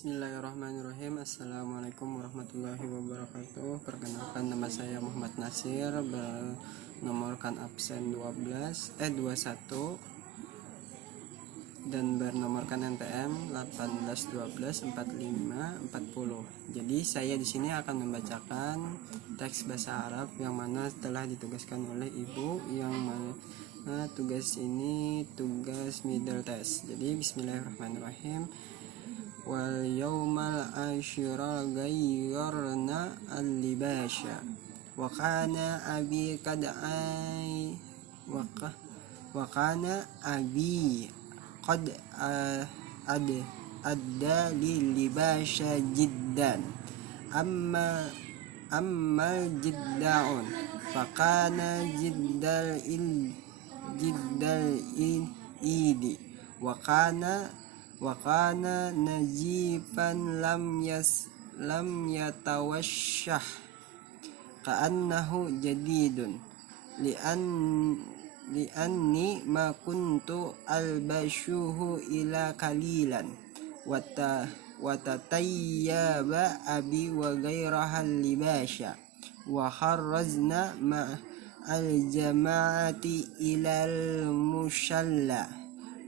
Bismillahirrahmanirrahim. Assalamualaikum warahmatullahi wabarakatuh. Perkenalkan, nama saya Muhammad Nasir, bernomorkan absen 21 dan bernomorkan NPM 18124540. Jadi saya di sini akan membacakan teks bahasa Arab yang mana telah ditugaskan oleh ibu, yang mana tugas ini tugas middle test. Jadi bismillahirrahmanirrahim. Wal yawmal ashira gayyarna al-libasha wa kana abi qad adda lil-libasha jiddan amma jidda'un fa kana jiddal idi wa kana najifan lam yatawashshah ka'annahu jadidun li'anni ma kuntu albashuhu ila kalilan wa tatayyaba abi wa gairahal libasha wa kharrajna ma al-jama'ati ilal mushalla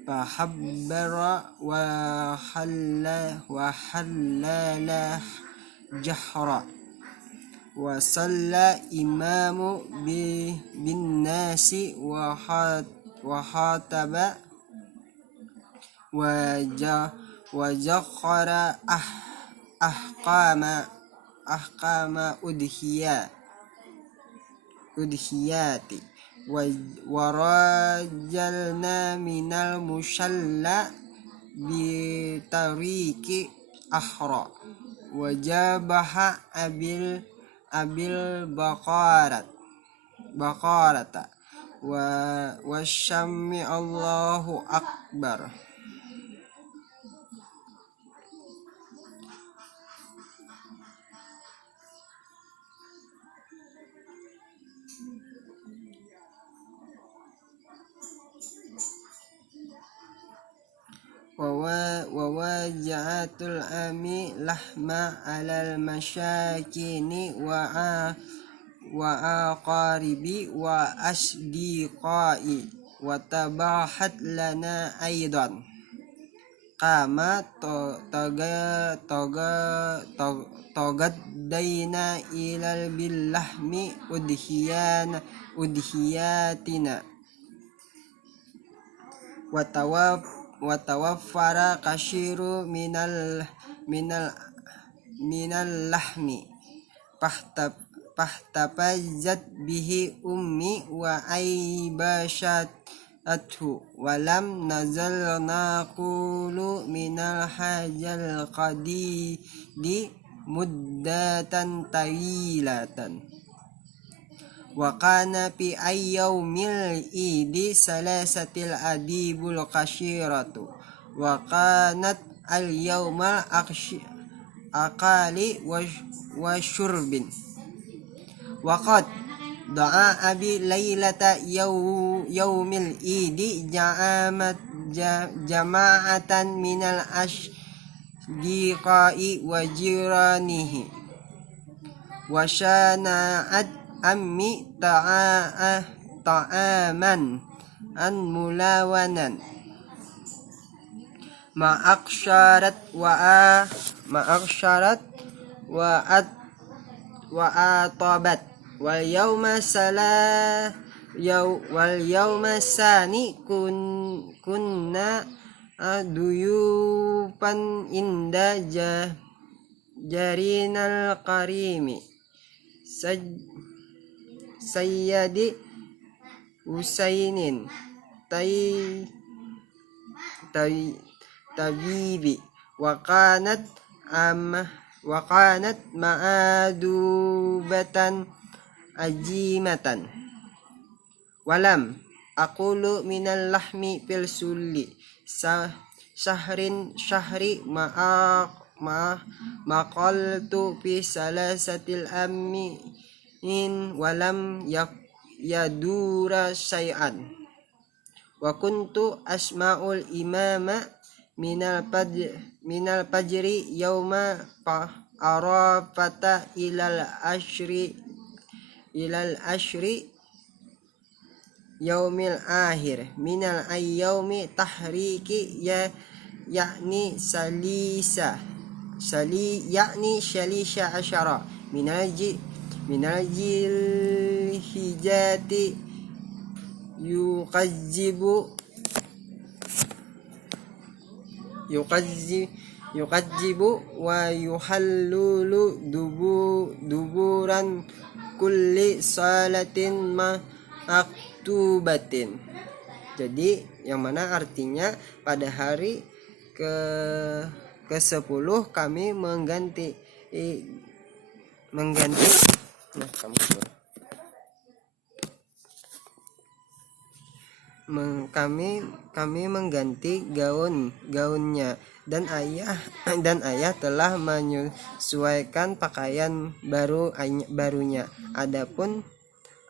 fahabbara wa hallala jahra wa salla imamu bin nasi wa khataba wa jakhara ahkama udhiyati warajalna minal mushalla bitariqi ahra wajabaha abil baqarata wa syammi Allahu akbar. Waja'atul ami lahma alal masyakini wa aqaribi wa asdiqai wa tabahat lana aidan kama togaddaina ilal billahmi udhiyatina wa tawaffara kashiru minal lahmi pahtapazat bihi ummi wa aibashathu walam nazal naqulu minal hajal qadidi muddatan tawilatan wa kana fi ayyamil idi salasatil adibul kashiratu wa kanat al yawma aqali wa syurbin wa qad da'a abi laylata yawmil idi jama'atan minal ashdiqai wa jiranihi wa syana'at ammi ta'aman an mulawanan ma'aksharat wa atabat wal yawma sani kunna duyupan inda jarinal karimi Sayyidi Husainin tabibi wa kanat ma'adubatan ajimatan walam aqulu minal lahmi fil sulli syahri maqaltu fi salasatil ammi in walam yadura syai'an wa kuntu asma'ul imama minal minal fajri yauma arafata ilal ashri yaumil akhir minal ayyaumi tahriki yakni shalisa asyara minal hijati yuqazzibu wa yuhallulu duburan kulli salatin maktubatin. Jadi yang mana artinya pada hari ke-10 kami mengganti kami mengganti gaunnya dan ayah telah menyesuaikan pakaian barunya.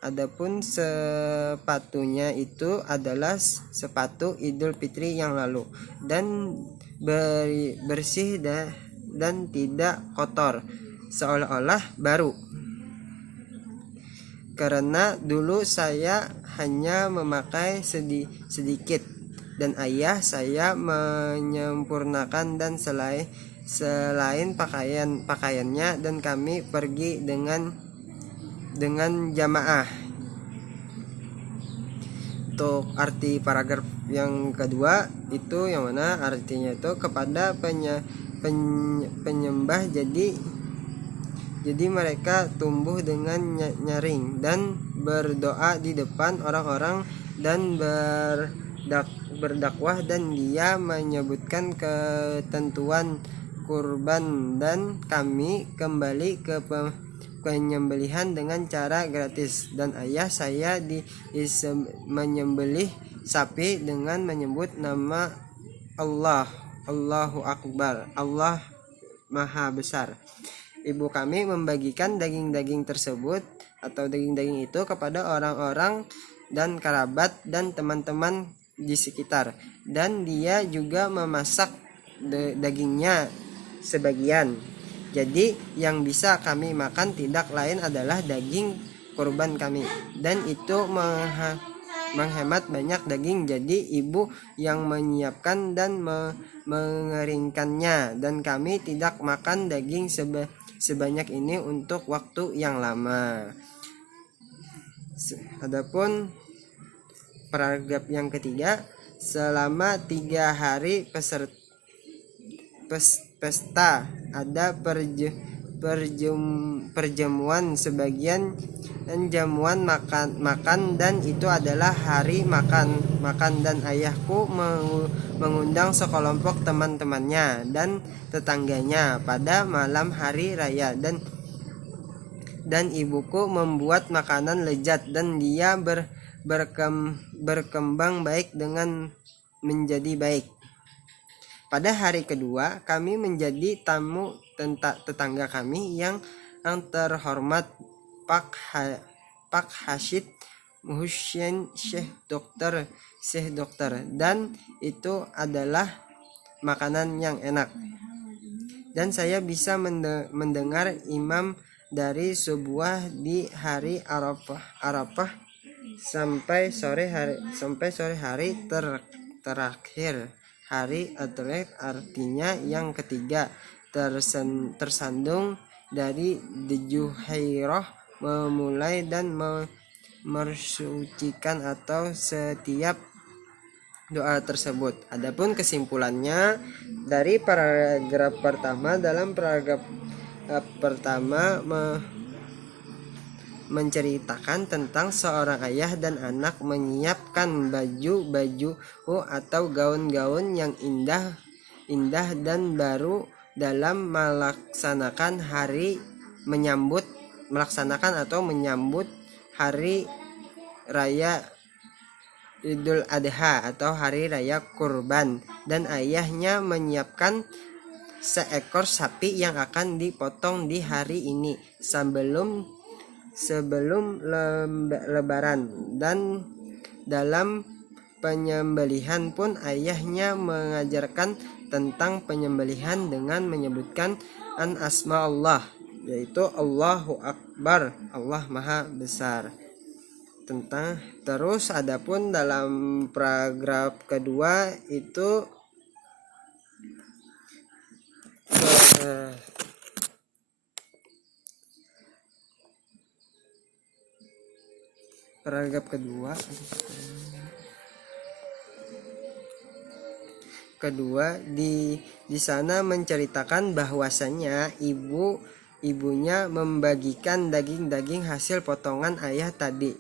Adapun sepatunya itu adalah sepatu Idul Fitri yang lalu dan bersih dan tidak kotor seolah-olah baru. Karena dulu saya hanya memakai sedikit dan ayah saya menyempurnakan dan selain pakaiannya dan kami pergi dengan jamaah. Untuk arti paragraf yang kedua itu yang mana artinya itu kepada penyembah, jadi mereka tumbuh dengan nyaring dan berdoa di depan orang-orang dan berdakwah, dan dia menyebutkan ketentuan kurban, dan kami kembali ke penyembelihan dengan cara gratis. Dan ayah saya menyembelih sapi dengan menyebut nama Allah, Allahu Akbar, Allah Maha Besar. Ibu kami membagikan daging-daging tersebut atau daging-daging itu kepada orang-orang dan kerabat dan teman-teman di sekitar, dan dia juga memasak dagingnya sebagian. Jadi yang bisa kami makan tidak lain adalah daging kurban kami, dan itu menghemat banyak daging. Jadi ibu yang menyiapkan dan mengeringkannya, dan kami tidak makan daging sebanyak ini untuk waktu yang lama. Adapun paragraf yang ketiga, selama 3 hari pesta ada perjamuan sebagian dan jamuan makan, dan itu adalah hari makan, dan ayahku mengundang sekelompok teman-temannya dan tetangganya pada malam hari raya, dan ibuku membuat makanan lezat, dan dia berkembang baik dengan menjadi baik. Pada hari kedua kami menjadi tamu tetangga kami yang terhormat Pak Hashid Muhsin Syekh Dokter, dan itu adalah makanan yang enak. Dan saya bisa mendengar imam dari subuh di hari Arafah sampai sore hari terakhir hari Adlek, artinya yang ketiga, tersandung dari Juhairah memulai dan mensucikan atau setiap doa tersebut. Adapun kesimpulannya dari paragraf pertama, dalam paragraf pertama menceritakan tentang seorang ayah dan anak menyiapkan baju atau gaun-gaun yang indah dan baru dalam melaksanakan menyambut hari raya Idul Adha atau hari raya kurban, dan ayahnya menyiapkan seekor sapi yang akan dipotong di hari ini sebelum lebaran, dan dalam penyembelihan pun ayahnya mengajarkan tentang penyembelihan dengan menyebutkan an asma Allah, yaitu Allahu Akbar, Allah Maha Besar. Terus adapun dalam paragraf kedua itu paragraf kedua di sana menceritakan bahwasanya ibunya membagikan daging-daging hasil potongan ayah tadi,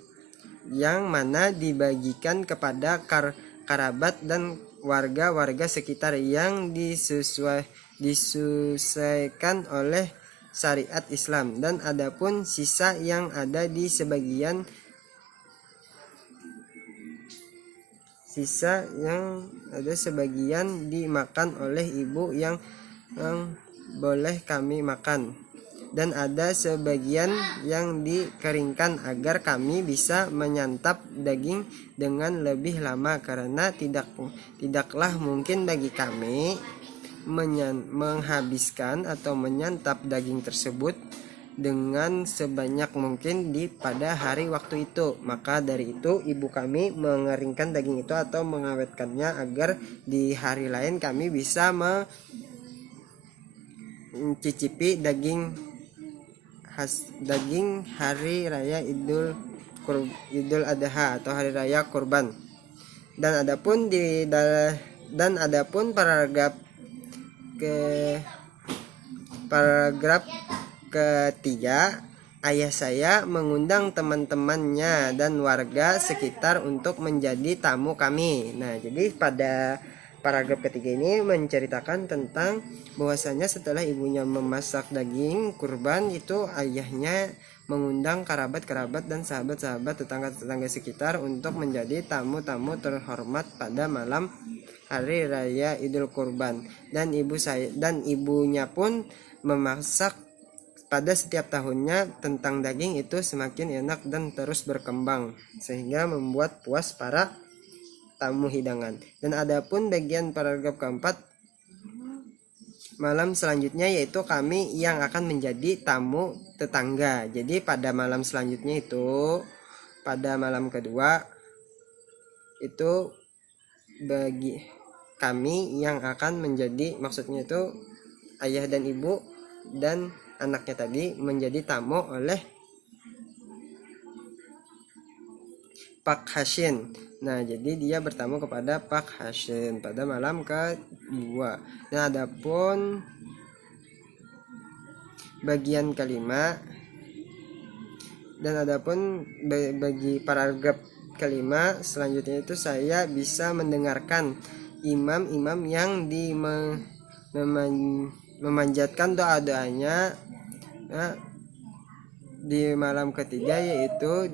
yang mana dibagikan kepada kerabat dan warga-warga sekitar yang disesuaikan oleh syariat Islam. Dan adapun sisa yang ada sebagian dimakan oleh ibu yang boleh kami makan, dan ada sebagian yang dikeringkan agar kami bisa menyantap daging dengan lebih lama, karena tidaklah mungkin bagi kami menghabiskan atau menyantap daging tersebut dengan sebanyak mungkin pada hari waktu itu. Maka dari itu ibu kami mengeringkan daging itu atau mengawetkannya agar di hari lain kami bisa mencicipi daging hari raya Idul Adha atau hari raya kurban. Dan adapun paragraf ketiga, ayah saya mengundang teman-temannya dan warga sekitar untuk menjadi tamu kami. Nah, jadi pada paragraf ketiga ini menceritakan tentang bahwasanya setelah ibunya memasak daging kurban itu, ayahnya mengundang kerabat-kerabat dan sahabat-sahabat, tetangga-tetangga sekitar untuk menjadi tamu-tamu terhormat pada malam hari raya Idul Kurban. Dan ibunya pun memasak pada setiap tahunnya tentang daging itu semakin enak dan terus berkembang, sehingga membuat puas para tamu hidangan. Dan adapun bagian paragraf keempat, malam selanjutnya yaitu kami yang akan menjadi tamu tetangga. Jadi pada malam selanjutnya itu, pada malam kedua itu, bagi kami yang akan menjadi, maksudnya itu ayah dan ibu dan anaknya tadi menjadi tamu oleh Pak Hashim. Nah, jadi dia bertamu kepada Pak Hashim pada malam kedua. Nah, adapun bagian kelima dan adapun bagi paragraf kelima selanjutnya itu, saya bisa mendengarkan imam-imam yang memanjatkan doa-doanya di malam ketiga, yaitu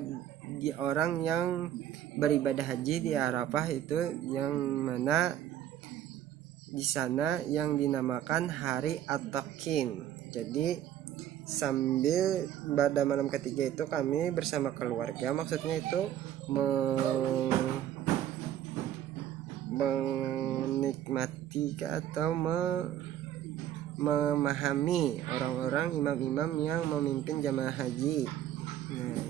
di orang yang beribadah haji di Arafah itu, yang mana di sana yang dinamakan hari At-Takin. Jadi sambil pada malam ketiga itu kami bersama keluarga, maksudnya itu menikmati atau memahami orang-orang imam-imam yang memimpin jamaah haji. Nah,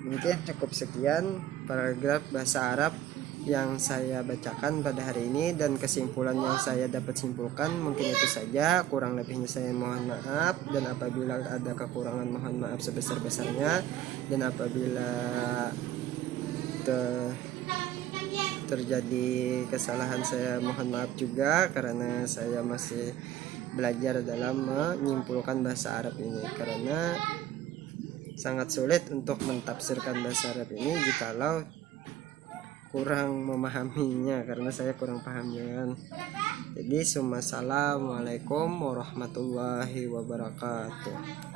mungkin cukup sekian paragraf bahasa Arab yang saya bacakan pada hari ini, dan kesimpulan yang saya dapat simpulkan mungkin itu saja. Kurang lebihnya saya mohon maaf, dan apabila ada kekurangan mohon maaf sebesar-besarnya, dan apabila terjadi kesalahan saya mohon maaf juga, karena saya masih belajar dalam menyimpulkan bahasa Arab ini, karena sangat sulit untuk mentafsirkan bahasa Arab ini jikalau kurang memahaminya, karena saya kurang paham kan. Jadi assalamualaikum warahmatullahi wabarakatuh.